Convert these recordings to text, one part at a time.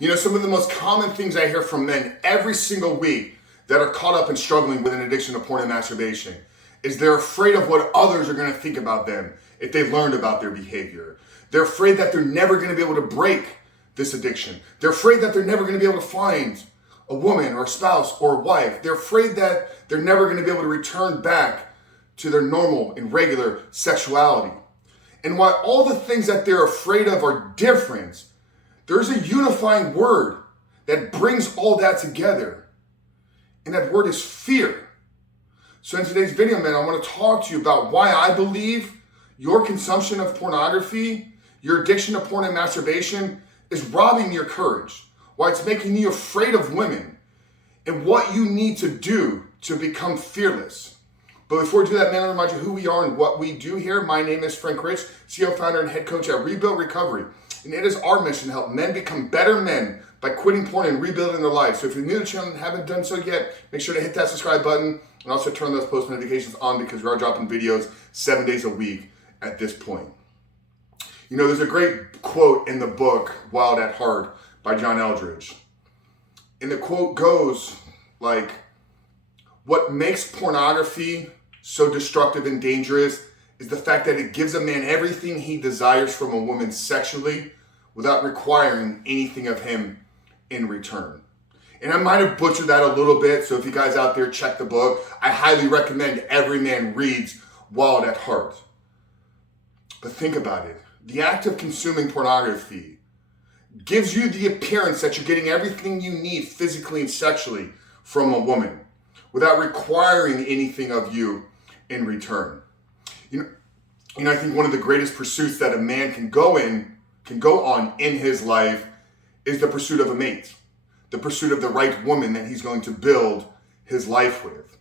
You know, some of the most common things I hear from men every single week that are caught up in struggling with an addiction to porn and masturbation is they're afraid of what others are going to think about them if they learned about their behavior. They're afraid that they're never going to be able to break this addiction. They're afraid that they're never going to be able to find a woman or a spouse or a wife. They're afraid that they're never going to be able to return back to their normal and regular sexuality. And while all the things that they're afraid of are different, there's a unifying word that brings all that together. And that word is fear. So in today's video, man, I want to talk to you about why I believe your consumption of pornography, your addiction to porn and masturbation is robbing your courage. Why it's making you afraid of women. And what you need to do to become fearless. But before we do that, man, I'll remind you who we are and what we do here. My name is Frank Rich, CEO, founder, and head coach at Rebuild Recovery. And it is our mission to help men become better men by quitting porn and rebuilding their lives. So if you're new to the channel and haven't done so yet, make sure to hit that subscribe button and also turn those post notifications on because we are dropping videos 7 days a week at this point. You know, there's a great quote in the book, Wild at Heart, by John Eldridge. And the quote goes like, what makes pornography so destructive and dangerous is the fact that it gives a man everything he desires from a woman sexually without requiring anything of him in return. And I might have butchered that a little bit, so if you guys out there check the book, I highly recommend every man reads Wild at Heart. But think about it. The act of consuming pornography gives you the appearance that you're getting everything you need physically and sexually from a woman without requiring anything of you in return. You know, I think one of the greatest pursuits that a man can go on in his life is the pursuit of a mate, the pursuit of the right woman that he's going to build his life with.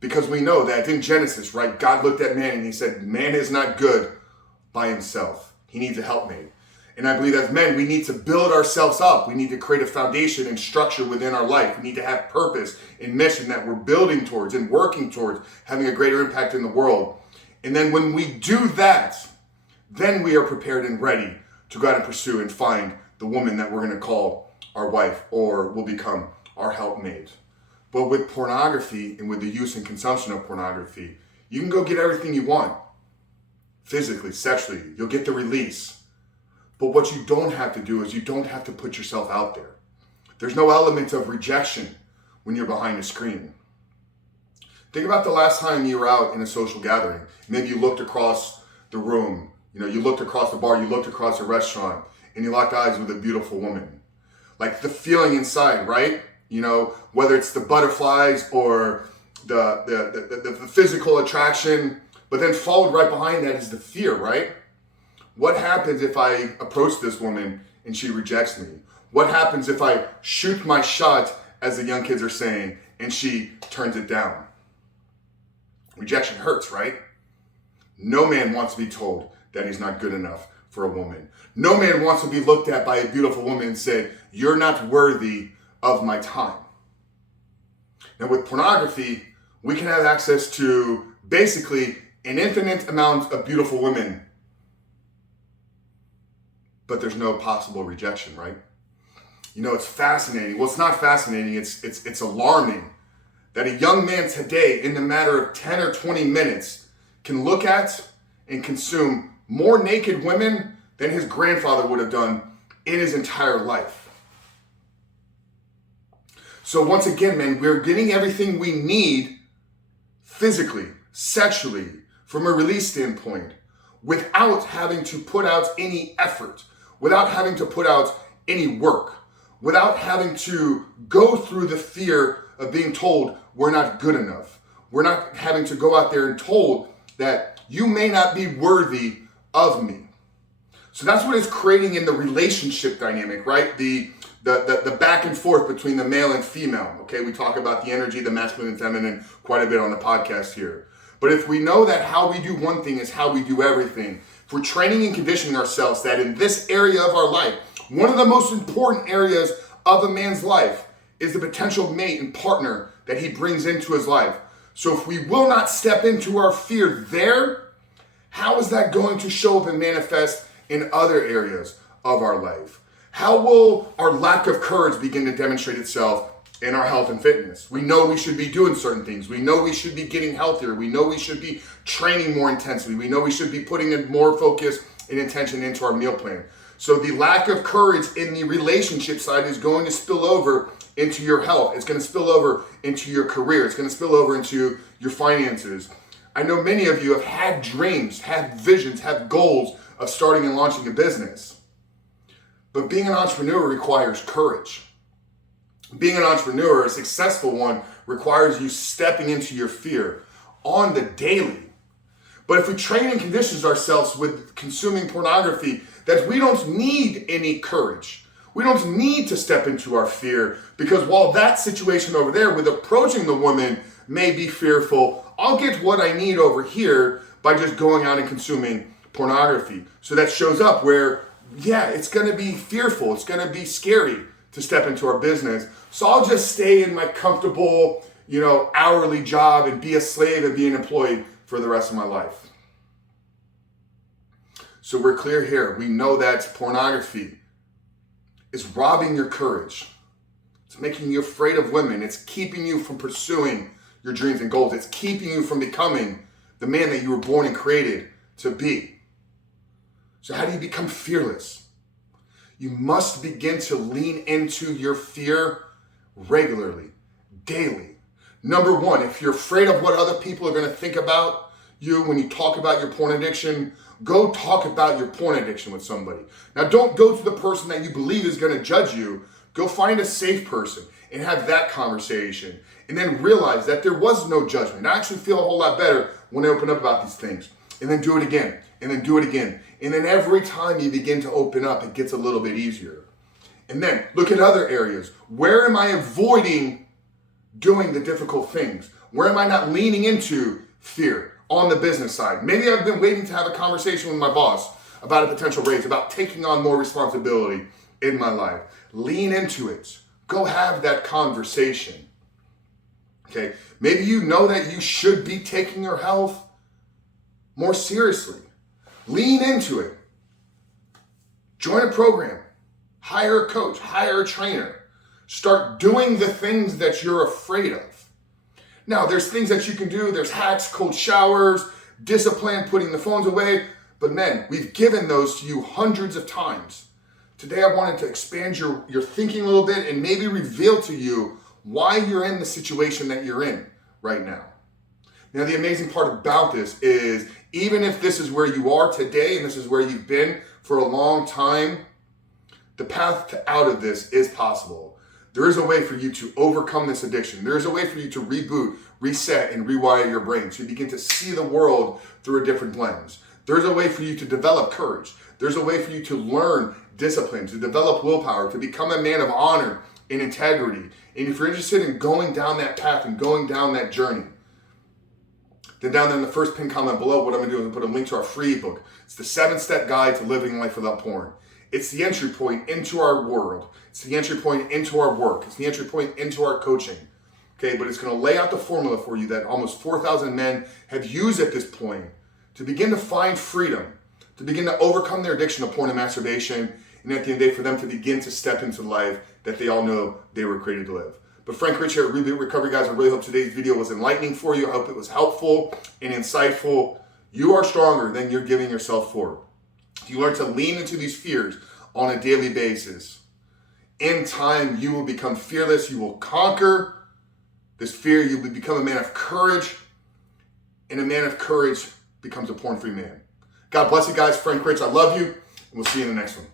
Because we know that in Genesis, right, God looked at man and he said, man is not good by himself. He needs a helpmate. And I believe as men, we need to build ourselves up. We need to create a foundation and structure within our life. We need to have purpose and mission that we're building towards and working towards having a greater impact in the world. And then when we do that, then we are prepared and ready to go out and pursue and find the woman that we're going to call our wife or will become our helpmate. But with pornography and with the use and consumption of pornography, you can go get everything you want. Physically, sexually, you'll get the release. But what you don't have to do is you don't have to put yourself out there. There's no element of rejection when you're behind a screen. Think about the last time you were out in a social gathering. Maybe you looked across the room, you looked across the bar, you looked across a restaurant, and you locked eyes with a beautiful woman. Like the feeling inside, right? You know, whether it's the butterflies or the physical attraction, but then followed right behind that is the fear, right? What happens if I approach this woman and she rejects me? What happens if I shoot my shot, as the young kids are saying, and she turns it down? Rejection hurts, right? No man wants to be told that he's not good enough for a woman. No man wants to be looked at by a beautiful woman and said, you're not worthy of my time. Now with pornography, we can have access to basically an infinite amount of beautiful women, but there's no possible rejection, right? You know, it's fascinating. Well, it's not fascinating. It's alarming that a young man today, in the matter of 10 or 20 minutes, can look at and consume more naked women than his grandfather would have done in his entire life. So once again, man, we're getting everything we need physically, sexually, from a release standpoint, without having to put out any effort, without having to put out any work, without having to go through the fear of being told we're not good enough. We're not having to go out there and told that you may not be worthy of me. So that's what it's creating in the relationship dynamic, right? The back and forth between the male and female. Okay, we talk about the energy, the masculine and feminine quite a bit on the podcast here. But if we know that how we do one thing is how we do everything, if we're training and conditioning ourselves that in this area of our life, one of the most important areas of a man's life is the potential mate and partner that he brings into his life. So if we will not step into our fear there, how is that going to show up and manifest in other areas of our life? How will our lack of courage begin to demonstrate itself in our health and fitness? We know we should be doing certain things. We know we should be getting healthier. We know we should be training more intensely. We know we should be putting in more focus and intention into our meal plan. So the lack of courage in the relationship side is going to spill over into your health. It's going to spill over into your career. It's going to spill over into your finances. I know many of you have had dreams, had visions, have goals of starting and launching a business. But being an entrepreneur requires courage. Being an entrepreneur, a successful one, requires you stepping into your fear on the daily. But if we train and condition ourselves with consuming pornography, that we don't need any courage. We don't need to step into our fear, because while that situation over there with approaching the woman may be fearful, I'll get what I need over here by just going out and consuming pornography. So that shows up where, yeah, it's going to be fearful. It's going to be scary to step into our business. So I'll just stay in my comfortable, hourly job and be a slave and be an employee for the rest of my life. So we're clear here. We know that pornography is robbing your courage. It's making you afraid of women. It's keeping you from pursuing your dreams and goals. It's keeping you from becoming the man that you were born and created to be. So how do you become fearless? You must begin to lean into your fear regularly, daily. Number one, if you're afraid of what other people are going to think about you when you talk about your porn addiction, go talk about your porn addiction with somebody. Now, don't go to the person that you believe is going to judge you. Go find a safe person and have that conversation. And then realize that there was no judgment. I actually feel a whole lot better when I open up about these things. And then do it again. And then do it again. And then every time you begin to open up, it gets a little bit easier. And then look at other areas. Where am I avoiding doing the difficult things? Where am I not leaning into fear on the business side? Maybe I've been waiting to have a conversation with my boss about a potential raise, about taking on more responsibility in my life. Lean into it. Go have that conversation. Okay? Maybe you know that you should be taking your health more seriously. Lean into it. Join a program. Hire a coach. Hire a trainer. Start doing the things that you're afraid of. Now, there's things that you can do. There's hacks, cold showers, discipline, putting the phones away. But men, we've given those to you hundreds of times. Today, I wanted to expand your thinking a little bit and maybe reveal to you why you're in the situation that you're in right now. Now, the amazing part about this is, even if this is where you are today and this is where you've been for a long time, the path out of this is possible. There is a way for you to overcome this addiction. There is a way for you to reboot, reset, and rewire your brain so you begin to see the world through a different lens. There's a way for you to develop courage. There's a way for you to learn discipline, to develop willpower, to become a man of honor and integrity. And if you're interested in going down that path and going down that journey, then down there in the first pinned comment below, what I'm going to do is put a link to our free ebook. It's the 7-step guide to living life without porn. It's the entry point into our world. It's the entry point into our work. It's the entry point into our coaching. Okay, but it's going to lay out the formula for you that almost 4,000 men have used at this point to begin to find freedom, to begin to overcome their addiction to porn and masturbation, and at the end of the day, for them to begin to step into the life that they all know they were created to live. But Frank Rich here at Reboot Recovery, guys. I really hope today's video was enlightening for you. I hope it was helpful and insightful. You are stronger than you're giving yourself for. If you learn to lean into these fears on a daily basis, in time you will become fearless. You will conquer this fear. You will become a man of courage, and a man of courage becomes a porn-free man. God bless you guys. Frank Rich, I love you, and we'll see you in the next one.